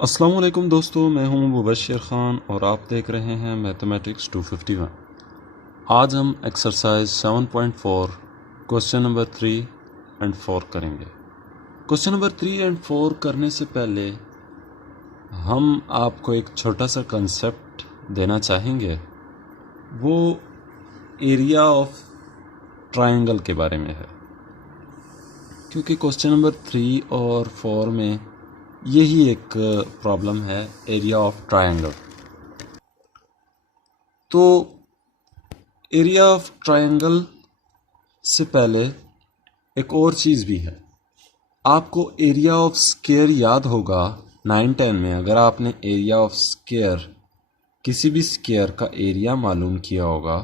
अस्सलाम वालेकुम दोस्तों, मैं हूं मुबशर ख़ान और आप देख रहे हैं मैथमेटिक्स 251। आज हम एक्सरसाइज 7.4 क्वेश्चन नंबर 3 एंड 4 करेंगे। क्वेश्चन नंबर 3 एंड 4 करने से पहले हम आपको एक छोटा सा कंसेप्ट देना चाहेंगे। वो एरिया ऑफ ट्रायंगल के बारे में है, क्योंकि क्वेश्चन नंबर 3 और 4 में यही एक प्रॉब्लम है, एरिया ऑफ ट्रायंगल। तो एरिया ऑफ ट्रायंगल से पहले एक और चीज़ भी है। आपको एरिया ऑफ स्क्वायर याद होगा 9-10 में। अगर आपने एरिया ऑफ स्क्वायर, किसी भी स्क्वायर का एरिया मालूम किया होगा,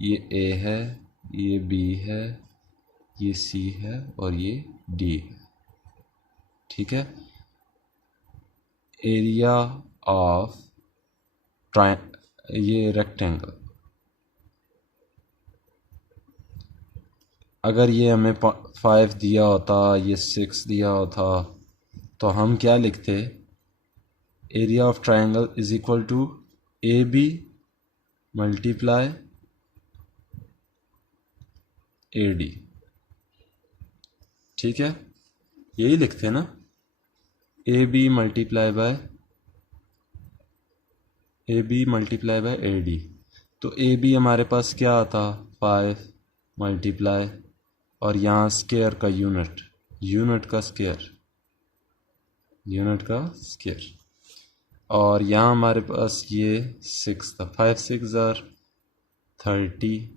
ये ए है, ये बी है, ये सी है और ये डी है। ठीक है, एरिया ऑफ ये रेक्टेंगल, अगर ये हमें 5 दिया होता, ये 6 दिया होता, तो हम क्या लिखते? Area of triangle is equal to A B multiply A D. ठीक है, यही लिखते ना, A B multiply by A D. तो ए बी हमारे पास क्या आता? 5 मल्टीप्लाई, और यहाँ स्क्वायर का यूनिट का स्क्वायर, और यहाँ हमारे पास ये 6 था। 5 6 ज़ार 30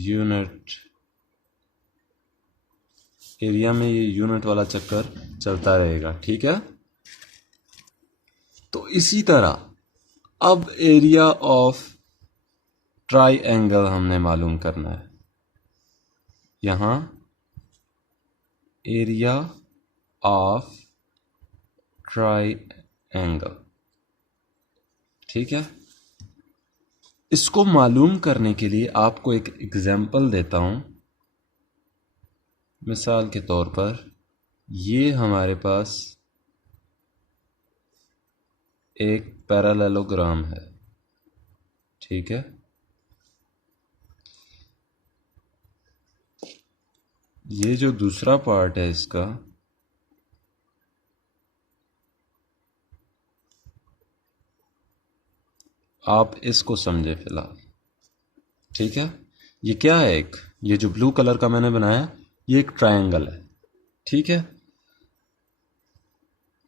यूनिट। एरिया में ये यूनिट वाला चक्कर चलता रहेगा। ठीक है, तो इसी तरह अब एरिया ऑफ ट्राइएंगल हमने मालूम करना है। यहाँ एरिया ऑफ ट्राइएंगल, ठीक है। इसको मालूम करने के लिए आपको एक एग्जाम्पल देता हूँ। मिसाल के तौर पर ये हमारे पास एक पैरेललोग्राम है, ठीक है। ये जो दूसरा पार्ट है इसका, आप इसको समझे फिलहाल, ठीक है। ये क्या है? ये जो ब्लू कलर का मैंने बनाया, ये एक ट्रायंगल है, ठीक है।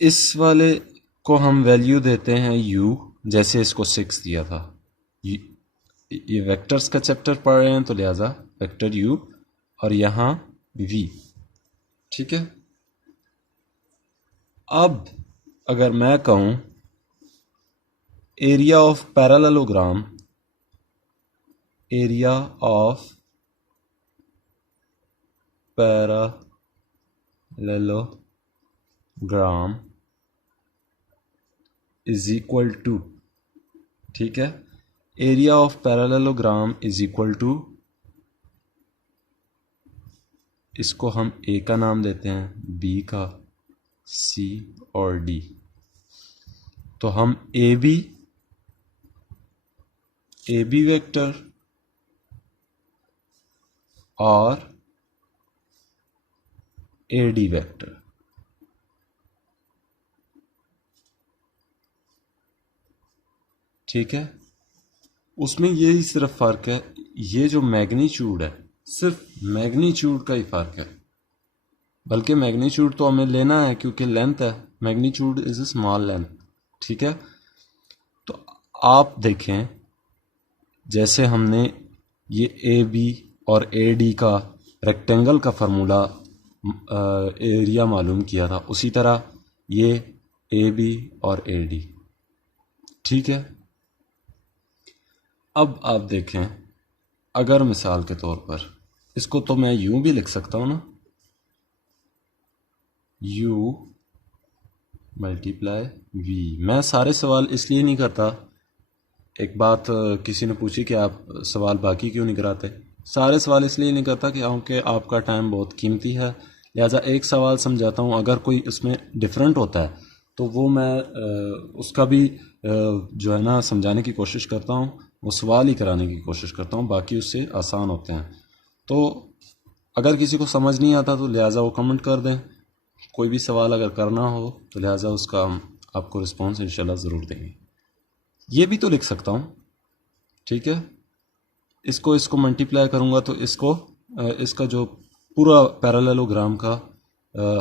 इस वाले को हम वैल्यू देते हैं u, जैसे इसको 6 दिया था। ये वेक्टर्स का चैप्टर पढ़ रहे हैं तो लिहाजा वेक्टर u, और यहाँ v, ठीक है। अब अगर मैं कहूँ area of parallelogram, area of parallelogram is equal to, ठीक है, area of parallelogram is equal to, इसको हम ए का नाम देते हैं, बी का, सी और डी। तो हम ए बी वेक्टर और ए डी वेक्टर, ठीक है। उसमें यही सिर्फ फर्क है, ये जो मैग्नीट्यूड है, सिर्फ मैग्नीट्यूड का ही फर्क है। बल्कि मैग्नीट्यूड तो हमें लेना है क्योंकि लेंथ है, magnitude is a small length, ठीक है। तो आप देखें, जैसे हमने ये ए बी और ए डी का रेक्टेंगल का फार्मूला एरिया मालूम किया था, उसी तरह ये ए बी और ए डी, ठीक है। अब आप देखें, अगर मिसाल के तौर पर इसको तो मैं यूं भी लिख सकता हूं ना, u मल्टीप्लाई v। मैं सारे सवाल इसलिए नहीं करता, एक बात किसी ने पूछी कि आप सवाल बाकी क्यों नहीं कराते। सारे सवाल इसलिए नहीं करता कि क्योंकि आपका टाइम बहुत कीमती है, लिहाजा एक सवाल समझाता हूँ, अगर कोई इसमें डिफरेंट होता है तो वो मैं उसका भी जो है ना समझाने की कोशिश करता हूँ, वो सवाल ही कराने की कोशिश करता हूँ, बाकी उससे आसान होते हैं। तो अगर किसी को समझ नहीं आता तो लिहाजा वो कमेंट कर दें, कोई भी सवाल अगर करना हो तो लिहाजा उसका हम आपको रिस्पॉन्स इंशाल्लाह ज़रूर देंगे। ये भी तो लिख सकता हूँ, ठीक है। इसको मल्टीप्लाई करूँगा तो इसका जो पूरा पैरेललोग्राम का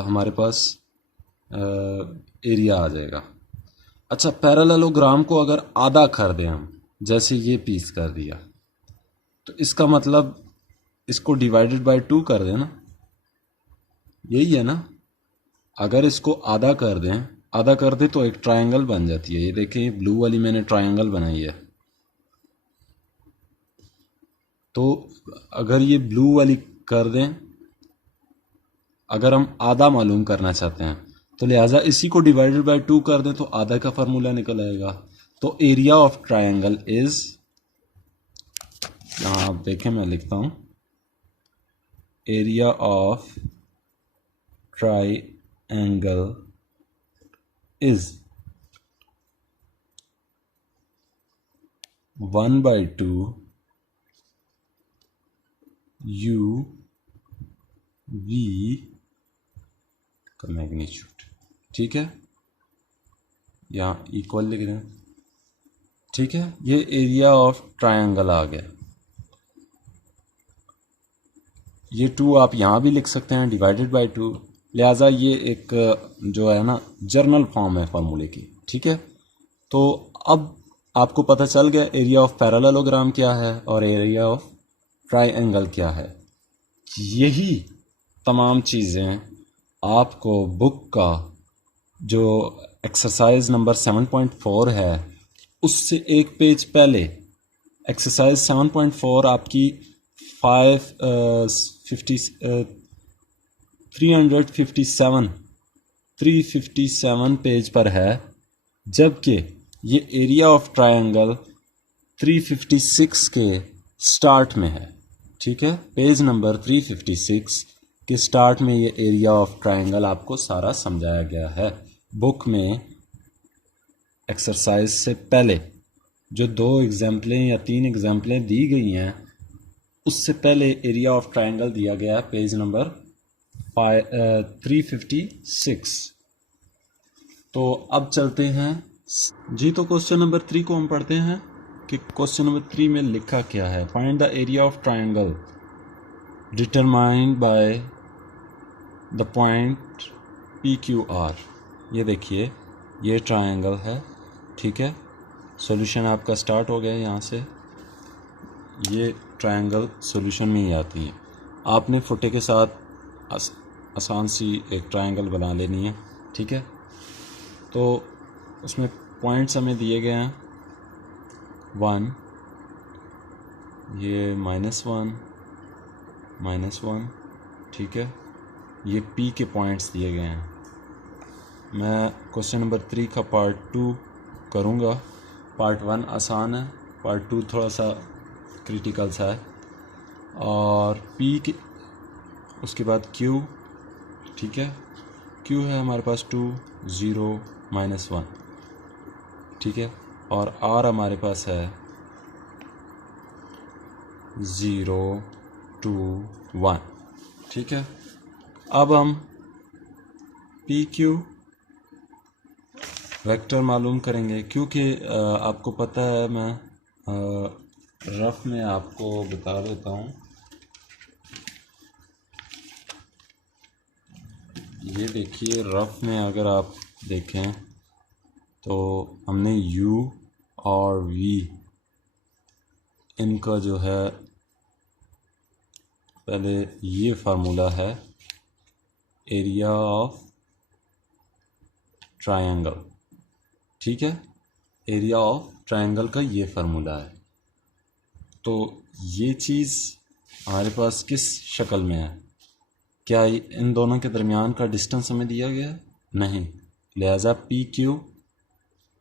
हमारे पास एरिया आ जाएगा। अच्छा, पैरेललोग्राम को अगर आधा कर दें हम, जैसे ये पीस कर दिया, तो इसका मतलब इसको डिवाइडेड बाय 2 कर दें ना, यही है ना। अगर इसको आधा कर दें तो एक ट्रायंगल बन जाती है। ये देखें, ये ब्लू वाली मैंने ट्रायंगल बनाई है। तो अगर ये ब्लू वाली कर दें, अगर हम आधा मालूम करना चाहते हैं तो लिहाजा इसी को डिवाइडेड बाय 2 कर दें तो आधा का फार्मूला निकल आएगा। तो एरिया ऑफ ट्रायंगल इज, यहाँ आप देखें मैं लिखता हूं, area of triangle is 1/2 u v का मैग्नीट्यूड, ठीक है। यहाँ इक्वल लिख रहे हैं, ठीक है। ये एरिया ऑफ ट्रायंगल आ गया। ये 2 आप यहाँ भी लिख सकते हैं, डिवाइडेड बाय 2। लिहाजा ये एक जो है ना जर्नल फॉर्म है फार्मूले की, ठीक है। तो अब आपको पता चल गया एरिया ऑफ पैरेललोग्राम क्या है और एरिया ऑफ ट्रायंगल क्या है। यही तमाम चीज़ें आपको बुक का जो एक्सरसाइज नंबर 7.4 है उससे एक पेज पहले, एक्सरसाइज 7.4 आपकी 357 पेज पर है, जबकि ये एरिया ऑफ ट्रायंगल 356 के स्टार्ट में है, ठीक है। पेज नंबर 356 के स्टार्ट में ये एरिया ऑफ ट्रायंगल आपको सारा समझाया गया है। बुक में एक्सरसाइज से पहले जो 2 एग्जाम्पलें या 3 एग्जाम्पलें दी गई हैं, उससे पहले एरिया ऑफ ट्रायंगल दिया गया है पेज नंबर 356। तो अब चलते हैं जी। तो क्वेश्चन नंबर 3 को हम पढ़ते हैं कि क्वेश्चन नंबर 3 में लिखा क्या है। Find the area of triangle determined by the point PQR। ये देखिए, ये ट्रायंगल है, ठीक है। सॉल्यूशन आपका स्टार्ट हो गया यहाँ से। ये ट्रायंगल सॉल्यूशन में ही आती है। आपने फुटे के साथ आसान सी एक ट्रायंगल बना लेनी है, ठीक है। तो उसमें पॉइंट्स हमें दिए गए हैं 1, ये -1, -1, ठीक है। ये P के पॉइंट्स दिए गए हैं। मैं क्वेश्चन नंबर 3 का पार्ट 2 करूँगा। पार्ट 1 आसान है, पार्ट 2 थोड़ा सा क्रिटिकल सा है। और P के उसके बाद Q, ठीक है। Q है हमारे पास 2, 0, -1, ठीक है। और R हमारे पास है 0, 2, 1, ठीक है। अब हम PQ वेक्टर मालूम करेंगे, क्योंकि आपको पता है, मैं रफ में आपको बता देता हूँ। ये देखिए, रफ में अगर आप देखें तो हमने U और V इनका जो है, पहले ये फार्मूला है एरिया ऑफ ट्रायंगल, ठीक है। एरिया ऑफ ट्रायंगल का ये फार्मूला है। तो ये चीज़ हमारे पास किस शक्ल में है? क्या इन दोनों के दरमियान का डिस्टेंस हमें दिया गया? नहीं। लिहाजा PQ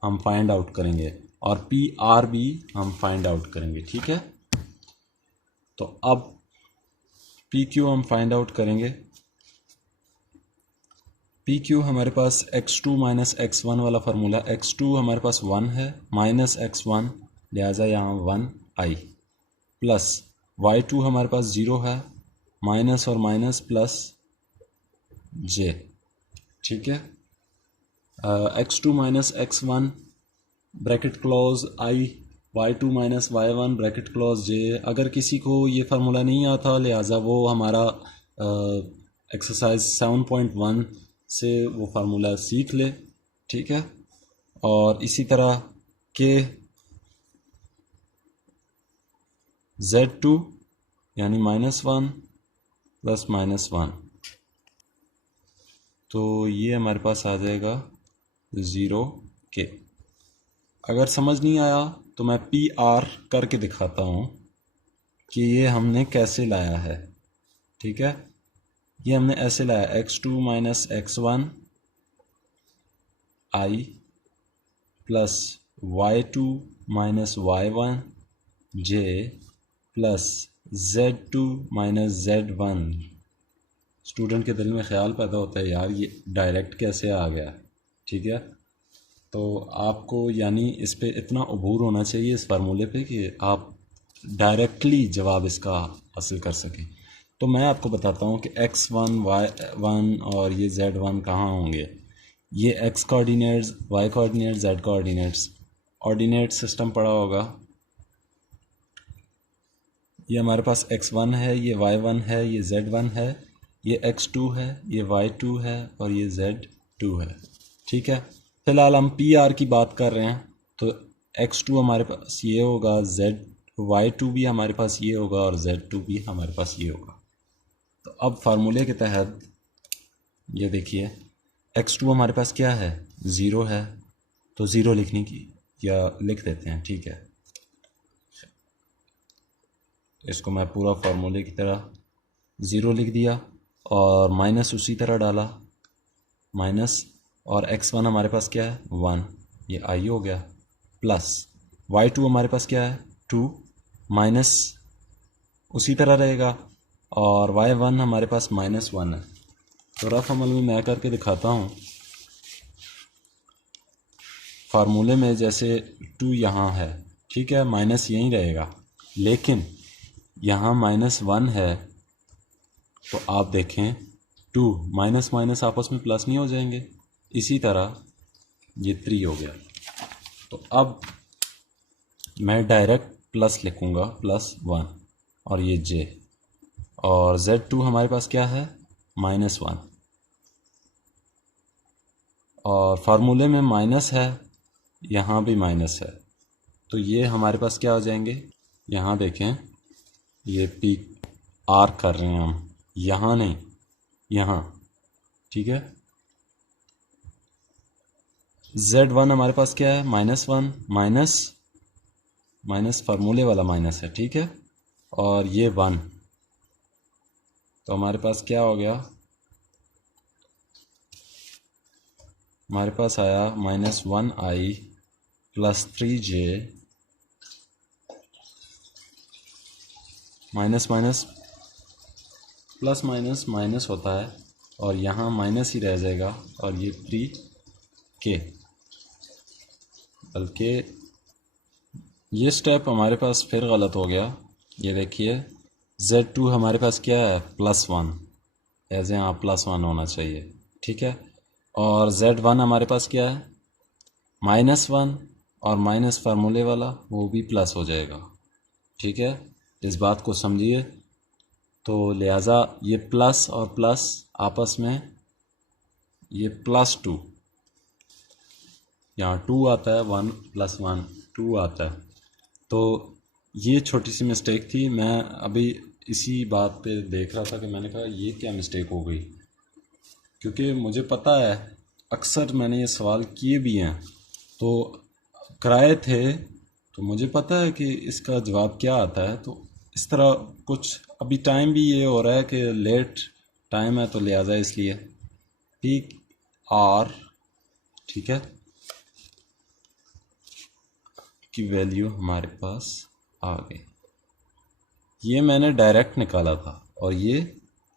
हम फाइंड आउट करेंगे और PR भी हम फाइंड आउट करेंगे, ठीक है। तो अब PQ हम फाइंड आउट करेंगे। पी क्यू हमारे पास x2 माइनस x1 वाला फार्मूला, x2 हमारे पास 1 है माइनस x1, लिहाजा यहाँ 1 आई, प्लस y2 हमारे पास 0 है, माइनस और माइनस प्लस j, ठीक है। x2 minus x1 bracket close i, y2 minus y1 bracket close j। अगर किसी को ये फार्मूला नहीं आता, लिहाजा वो हमारा एक्सरसाइज 7.1 से वो फार्मूला सीख ले, ठीक है। और इसी तरह के z2 यानी -1 प्लस -1, तो ये हमारे पास आ जाएगा 0 के। अगर समझ नहीं आया तो मैं PR करके दिखाता हूँ कि ये हमने कैसे लाया है, ठीक है। ये हमने ऐसे लाया, x2 minus x1 i plus y2 minus y1 j plus z2 minus z1। Student के दिल में ख्याल पैदा होता है, यार ये डायरेक्ट कैसे आ गया, ठीक है। तो आपको यानी इस पे इतना अबूर होना चाहिए इस फार्मूले पे कि आप डायरेक्टली जवाब इसका हासिल कर सकें। तो मैं आपको बताता हूँ कि x1 y1 और ये z1 कहाँ होंगे। ये x coordinates, y coordinates, z coordinates, ordinate system पढ़ा होगा। ये हमारे पास x1 है, ये y1 है, ये z1 है, ये x2 है, ये y2 है और ये z2 है, ठीक है। फ़िलहाल हम PR की बात कर रहे हैं, तो x2 हमारे पास ये होगा, y2 भी हमारे पास ये होगा और z2 भी हमारे पास ये होगा। तो अब फार्मूले के तहत ये देखिए, x2 हमारे पास क्या है, 0 है, तो 0 लिखने की या लिख देते हैं, ठीक है। इसको मैं पूरा फार्मूले की तरह 0 लिख दिया और माइनस उसी तरह डाला, माइनस, और x1 हमारे पास क्या है 1, ये आई हो गया, प्लस y2 हमारे पास क्या है 2, माइनस उसी तरह रहेगा, और y1 हमारे पास -1 है। तो रफ अमल में मैं करके दिखाता हूँ। फार्मूले में जैसे 2 यहाँ है, ठीक है, माइनस यहीं रहेगा, लेकिन यहाँ -1 है, तो आप देखें 2 माइनस माइनस आपस में प्लस नहीं हो जाएंगे। इसी तरह ये 3 हो गया, तो अब मैं डायरेक्ट प्लस लिखूँगा, +1, और ये j, और z2 हमारे पास क्या है -1, और फार्मूले में माइनस है, यहाँ भी माइनस है, तो ये हमारे पास क्या हो जाएंगे, यहाँ देखें, ये PR कर रहे हैं हम, यहाँ नहीं, यहाँ, ठीक है। z1 हमारे पास क्या है -1, माइनस फार्मूले वाला माइनस है, ठीक है, और ये 1, तो हमारे पास क्या हो गया, हमारे पास आया -1i plus 3j, minus minus plus minus minus होता है, और यहाँ माइनस ही रह जाएगा, और ये 3k, बल्कि ये स्टेप हमारे पास फिर गलत हो गया। ये देखिए z2 हमारे पास क्या है +1, ऐसे यहाँ +1 होना चाहिए, ठीक है, और z1 हमारे पास क्या है -1, और माइनस फार्मूले वाला वो भी प्लस हो जाएगा, ठीक है। इस बात को समझिए। तो लिहाजा ये प्लस और प्लस आपस में, ये +2, यहाँ 2 आता है, 1 + 1 2 आता है। तो ये छोटी सी मिस्टेक थी, मैं अभी इसी बात पे देख रहा था कि मैंने कहा ये क्या मिस्टेक हो गई, क्योंकि मुझे पता है अक्सर मैंने ये सवाल किए भी हैं, तो कराए थे, तो मुझे पता है कि इसका जवाब क्या आता है। तो इस तरह कुछ अभी टाइम भी ये हो रहा है कि लेट टाइम है, तो लिहाजा इसलिए PR, ठीक है, की वैल्यू हमारे पास आ गई। ये मैंने डायरेक्ट निकाला था, और ये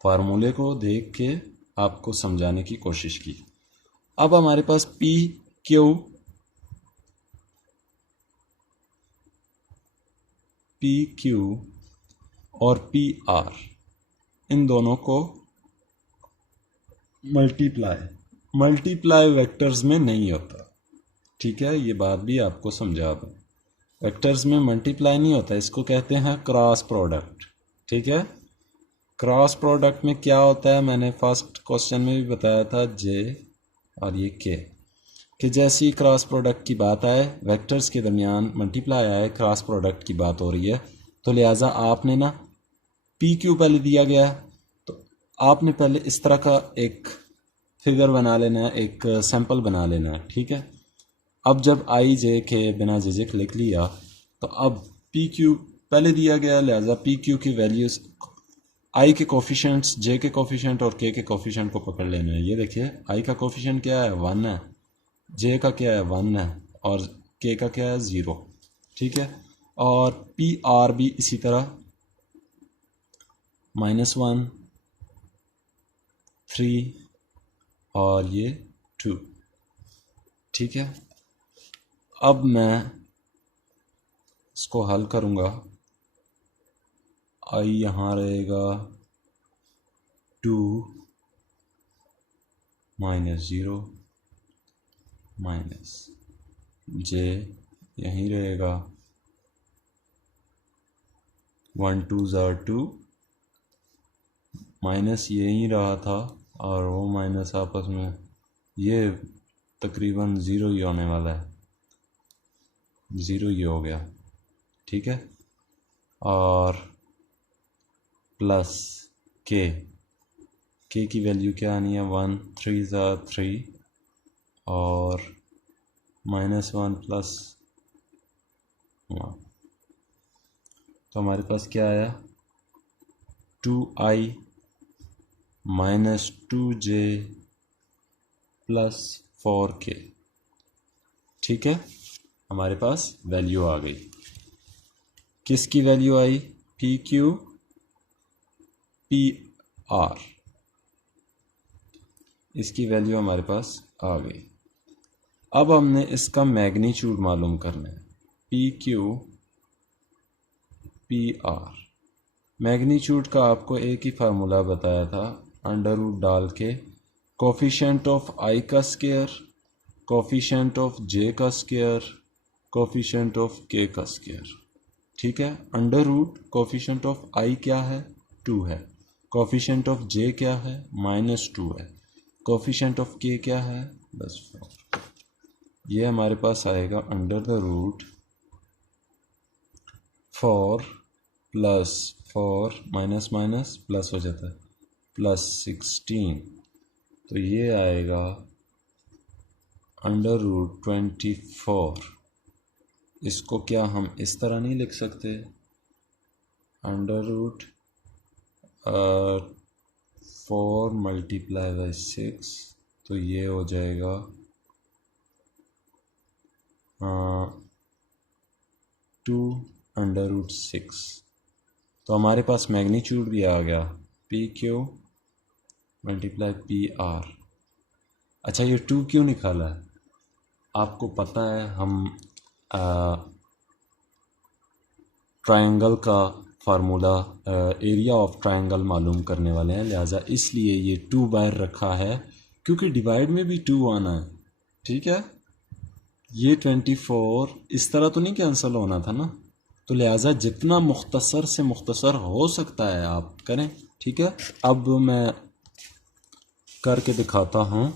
फार्मूले को देख के आपको समझाने की कोशिश की। अब हमारे पास पी क्यू और पी आर, इन दोनों को मल्टीप्लाई वेक्टर्स में नहीं होता। ठीक है, ये बात भी आपको समझा दूँ। वेक्टर्स में मल्टीप्लाई नहीं होता, इसको कहते हैं क्रॉस प्रोडक्ट। ठीक है, क्रॉस प्रोडक्ट में क्या होता है, मैंने फर्स्ट क्वेश्चन में भी बताया था, जे और ये के, कि जैसे ही क्रॉस प्रोडक्ट की बात आए, वेक्टर्स के दरमियान मल्टीप्लाई आए, क्रॉस प्रोडक्ट की बात हो रही है, तो लिहाजा आपने ना पी क्यू पहले दिया गया है, तो आपने पहले इस तरह का एक फिगर बना लेना है, एक सैंपल बना लेना है। ठीक है, अब जब आई जे के बिना झिझक लिख लिया, तो अब पी क्यू पहले दिया गया, लिहाजा पी क्यू की वैल्यूज, आई के कोफिशेंट्स, जे के कोफिशेंट और के कोफिशेंट को पकड़ लेना है। ये देखिए, आई का कोफिशेंट क्या है, 1 है, जे का क्या है, 1 है, और के का क्या है, 0। ठीक है, और पी आर भी इसी तरह, -1, 3 और ये 2। ठीक है, अब मैं इसको हल करूँगा। आई यहाँ रहेगा 2 -0 माइनस, जे यहीं रहेगा 1 2 2, माइनस यहीं रहा था और वो माइनस आपस में ये तकरीबन 0 ही होने वाला है, 0 ही हो गया। ठीक है, और प्लस के की वैल्यू क्या आनी है, 1 3 3 और -1 + 1, तो हमारे पास क्या आया, 2i - 2j + 4k। ठीक है, हमारे पास वैल्यू आ गई। किसकी वैल्यू आई, पी क्यू पी आर, इसकी वैल्यू हमारे पास आ गई। अब हमने इसका मैग्नीट्यूड मालूम करना है, P Q P R. Magnitude का आपको एक ही फार्मूला बताया था, √ डाल के कोफिशेंट ऑफ आई का स्क्वायर, कोफिशेंट ऑफ जे का स्क्वायर, कोफिशेंट ऑफ के का स्क्वायर। ठीक है, √ कोफिशेंट ऑफ आई क्या है, 2 है, कोफिशेंट ऑफ जे क्या है, -2 है, कोफिशेंट ऑफ के क्या है, बस 4। ये हमारे पास आएगा √ 4 + 4 माइनस प्लस हो जाता है, +16, तो ये आएगा √24। इसको क्या हम इस तरह नहीं लिख सकते, √4 × 6, तो ये हो जाएगा 2√6। तो हमारे पास मैग्नीट्यूड भी आ गया, पी क्यू × पी आर। अच्छा, ये 2 क्यों निकाला है, आपको पता है हम ट्रायंगल का फार्मूला, एरिया ऑफ ट्रायंगल मालूम करने वाले हैं, लिहाजा इसलिए ये 2 बाहर रखा है, क्योंकि डिवाइड में भी 2 आना है। ठीक है, ये 24 इस तरह तो नहीं कैंसिल होना था ना, तो लिहाजा जितना मुख्तसर से मुख्तसर हो सकता है आप करें। ठीक है, अब मैं करके दिखाता हूँ,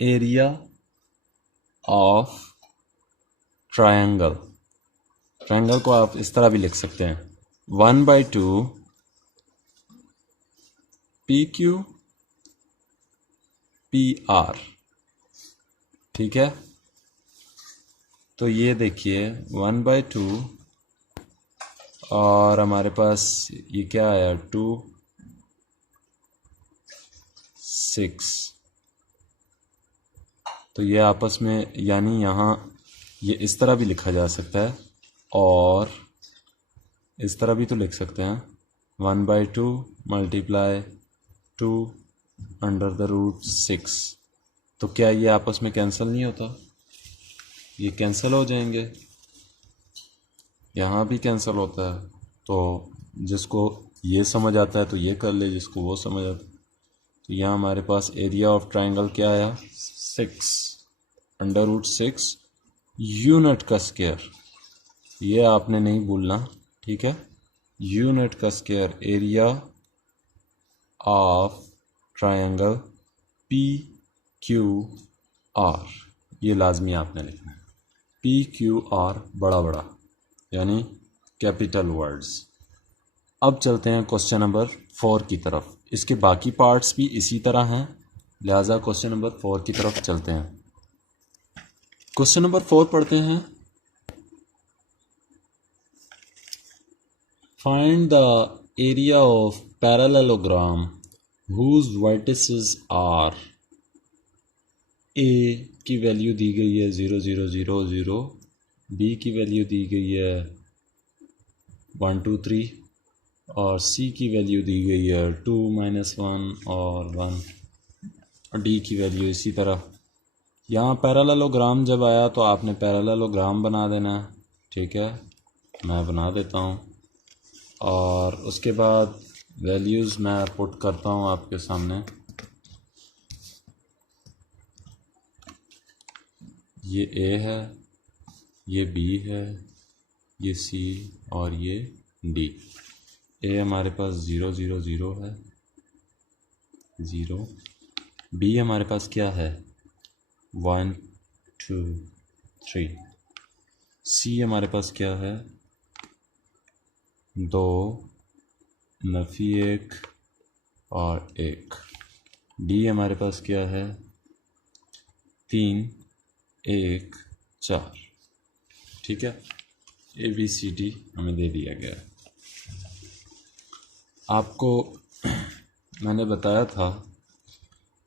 एरिया ऑफ ट्रायंगल। ट्रायंगल को आप इस तरह भी लिख सकते हैं, 1/2 पी क्यू पी आर। ठीक है, तो ये देखिए 1/2 और हमारे पास ये क्या आया, 2 6, तो ये आपस में, यानी यहाँ ये इस तरह भी लिखा जा सकता है और इस तरह भी तो लिख सकते हैं, 1/2 × 2√6। तो क्या ये आपस में कैंसिल नहीं होता? ये कैंसिल हो जाएंगे, यहाँ भी कैंसिल होता है। तो जिसको ये समझ आता है तो ये कर ले, जिसको वो समझ आता है। तो यहाँ हमारे पास एरिया ऑफ ट्राइंगल क्या आया? 6√6 यूनिट का स्क्वायर। ये आपने नहीं भूलना, ठीक है। यूनिट का square area of triangle PQR, ये लाजमी आपने लिखना है। PQR बड़ा बड़ा यानी कैपिटल वर्ड्स। अब चलते हैं क्वेश्चन नंबर 4 की तरफ। इसके बाकी पार्ट्स भी इसी तरह हैं, लिहाजा क्वेश्चन नंबर 4 की तरफ चलते हैं। क्वेश्चन नंबर 4 पढ़ते हैं। Find the area of parallelogram whose vertices are A की वैल्यू दी गई है 0 0 0 0, B की वैल्यू दी गई है 1 2 3 और C की वैल्यू दी गई है 2 -1 और 1 और D की वैल्यू इसी तरह। यहाँ पैरेललोग्राम जब आया तो आपने पैरेललोग्राम बना देना है, ठीक है। मैं बना देता हूँ और उसके बाद वैल्यूज़ मैं पुट करता हूँ आपके सामने। ये A है, ये B है, ये C और ये D। A हमारे पास 0 0 0 है 0। B हमारे पास क्या है? 1 2 3। C हमारे पास क्या है? 2 नफी 1 और 1। D हमारे पास क्या है? 3 1 4, ठीक है। ABCD हमें दे दिया गया है। आपको मैंने बताया था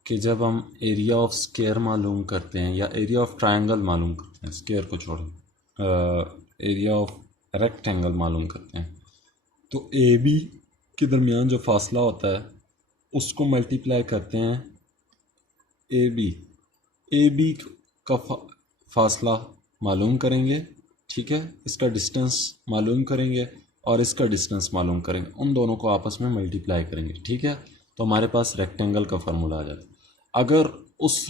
कि जब हम एरिया ऑफ स्क्वायर मालूम करते हैं या एरिया ऑफ ट्रायंगल मालूम करते हैं, स्क्वायर को छोड़ें, एरिया ऑफ रेक्टेंगल मालूम करते हैं, तो AB के दरमियान जो फासला होता है उसको मल्टीप्लाई करते हैं AB का फासला मालूम करेंगे, ठीक है। इसका डिस्टेंस मालूम करेंगे और इसका डिस्टेंस मालूम करेंगे, उन दोनों को आपस में मल्टीप्लाई करेंगे, ठीक है। तो हमारे पास रेक्टेंगल का फार्मूला आ जाता है। अगर उस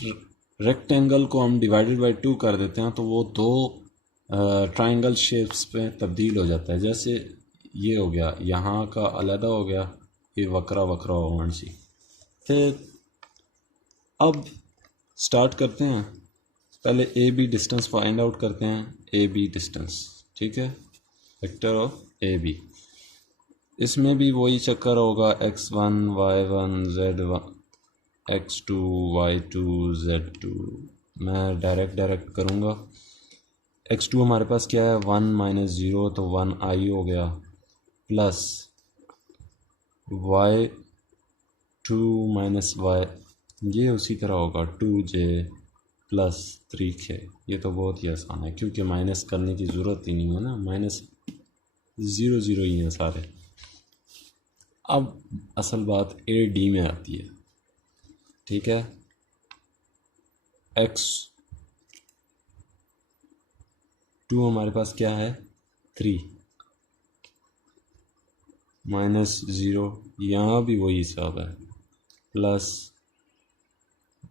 रेक्टेंगल को हम डिवाइडेड बाई 2 कर देते हैं तो वो दो ट्रायंगल शेप्स पे तब्दील हो जाता है। जैसे ये हो गया, यहाँ का अलहदा हो गया, ये वक्रा वक्रा हो सी। फिर अब स्टार्ट करते हैं। पहले AB डिस्टेंस फाइंड आउट करते हैं। AB डिस्टेंस, ठीक है, वेक्टर ऑफ AB। इसमें भी वही चक्कर होगा, x1 y1 z1 x2 y2 z2। मैं डायरेक्ट करूँगा। x2 हमारे पास क्या है? 1 - 0 तो 1i हो गया, प्लस y2 - y, ये उसी तरह होगा 2j प्लस 3k। ये तो बहुत ही आसान है क्योंकि माइनस करने की ज़रूरत ही नहीं है ना, -0 0 ही हैं सारे। अब असल बात AD में आती है, ठीक है। x2 हमारे पास क्या है? 3 -0, यहाँ भी वही हिसाब है, प्लस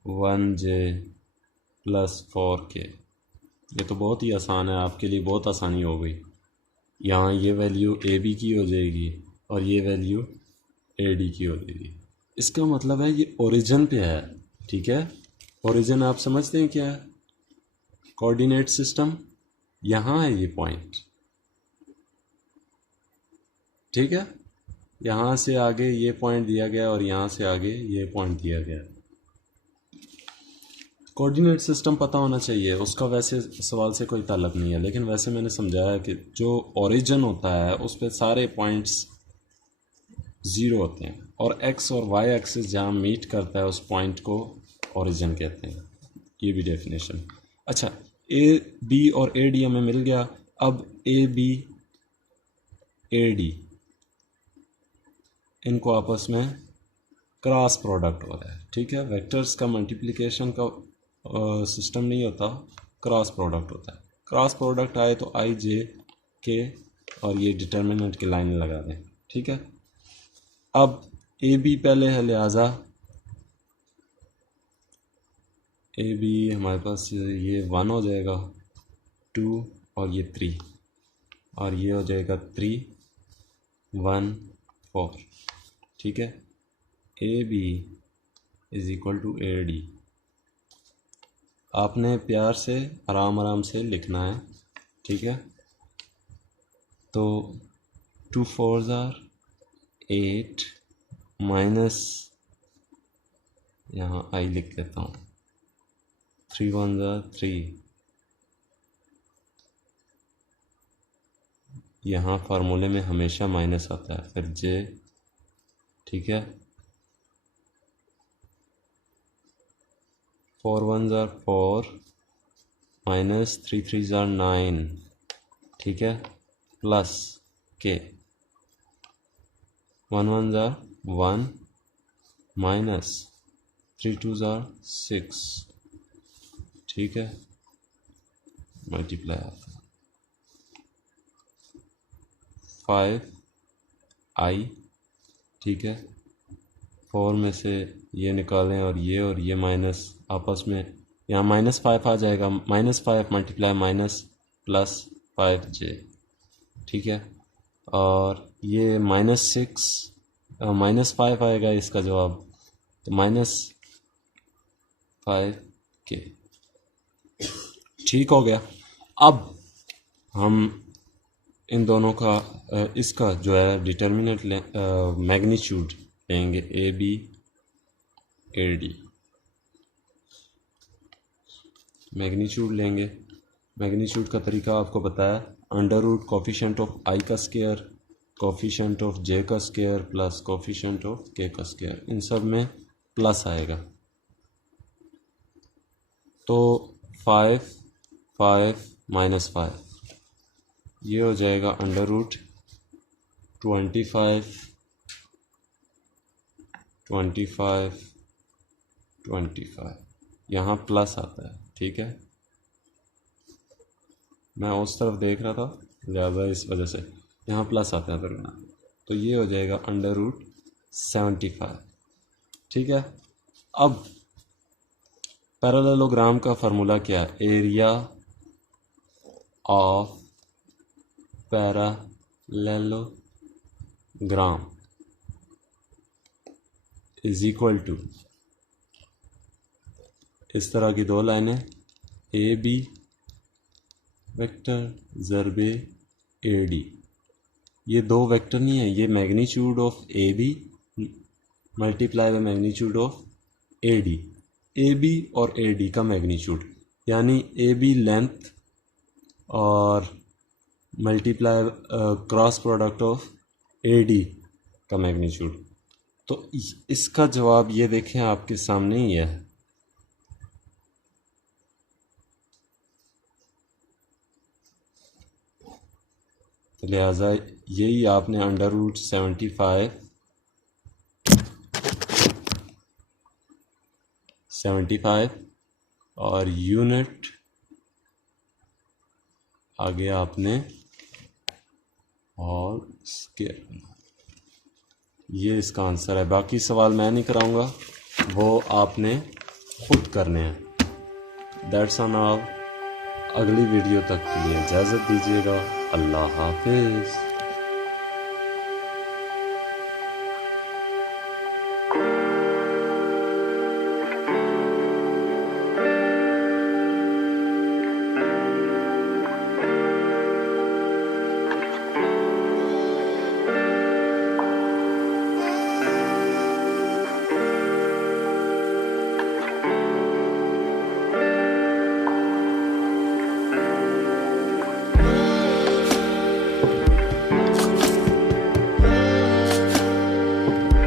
1j प्लस 4k। ये तो बहुत ही आसान है, आपके लिए बहुत आसानी हो गई। यहाँ ये वैल्यू AB की हो जाएगी और ये वैल्यू AD की हो जाएगी। इसका मतलब है ये ओरिजिन पे है, ठीक है। ओरिजिन आप समझते हैं क्या है? कोऑर्डिनेट सिस्टम, यहाँ है ये पॉइंट, ठीक है। यहाँ से आगे ये पॉइंट दिया गया और यहाँ से आगे ये पॉइंट दिया गया। कोऑर्डिनेट सिस्टम पता होना चाहिए, उसका वैसे सवाल से कोई ताल्लुक नहीं है, लेकिन वैसे मैंने समझाया कि जो ओरिजिन होता है उस पर सारे पॉइंट्स 0 होते हैं और x और y एक्सिस जहाँ मीट करता है उस पॉइंट को ओरिजिन कहते हैं। ये भी डेफिनेशन। अच्छा, AB और AD हमें मिल गया। अब AB AD इनको आपस में क्रॉस प्रोडक्ट हो रहा है, ठीक है। वेक्टर्स का मल्टीप्लिकेशन का सिस्टम नहीं होता, क्रॉस प्रोडक्ट होता है। क्रॉस प्रोडक्ट आए तो आई जे के और ये डिटर्मिनेंट की लाइन लगा दें, ठीक है। अब ए बी पहले है, लिहाजा ए बी हमारे पास ये 1 हो जाएगा, 2 और ये 3, और ये हो जाएगा 3 1 4, ठीक है। A B is equal to A D. आपने प्यार से आराम आराम से लिखना है, ठीक है। तो 2 4s आर 8 माइनस, यहाँ आई लिख देता हूँ, 3 1s आर 3, यहाँ फार्मूले में हमेशा माइनस आता है, फिर जे, ठीक है। 4 1s are 4 minus 3 3s are 9, ठीक है, प्लस के 1 1s are 1 minus 3 2s are 6, ठीक है, मल्टीप्लाई आता है 5 आई, ठीक है। 4 में से ये निकालें और ये माइनस आपस में, यहाँ -5 आ जाएगा, -5 मल्टीप्लाई माइनस प्लस 5 जे, ठीक है। और ये -6 -5 आएगा इसका जवाब, तो -5 के, ठीक हो गया। अब हम इन दोनों का इसका जो है डिटर्मिनेंट मैग्नीट्यूड लेंगे, A B A D, magnitude लेंगे। मैग्नीट्यूड का तरीका आपको बताया, under root coefficient of I का स्क्वायर, कोफिशिएंट ऑफ जे का स्क्वायर प्लस कोफिशिएंट ऑफ के का स्क्वायर, इन सब में प्लस आएगा। तो 5 5 -5, ये हो जाएगा अंडर रूट 25 25 25, यहाँ प्लस आता है, ठीक है। मैं उस तरफ देख रहा था, लिहाजा इस वजह से यहाँ प्लस आता है दरमियान, तो ये हो जाएगा अंडर रूट 75, ठीक है। अब पैरेललोग्राम का फार्मूला क्या है, area of parallelogram is equal to, इस तरह की दो लाइनें, ए बी वेक्टर ज़रबे ए डी, ये दो वेक्टर नहीं है, ये magnitude of A B multiply by magnitude of A D, A B और ए डी का मैग्नीट्यूड, यानी ए बी लेंथ और multiply cross product of A D का मैग्नीट्यूड। तो इसका जवाब ये देखें आपके सामने ही है, तो लिहाजा यही आपने अंडर रूट 75 और यूनिट आगे आपने और स्क्वायर, ये इसका आंसर है। बाकी सवाल मैं नहीं कराऊंगा, वो आपने खुद करने हैं। दैट्स ऑन नाउ, अगली वीडियो तक के लिए इजाज़त दीजिएगा। अल्लाह हाफिज़।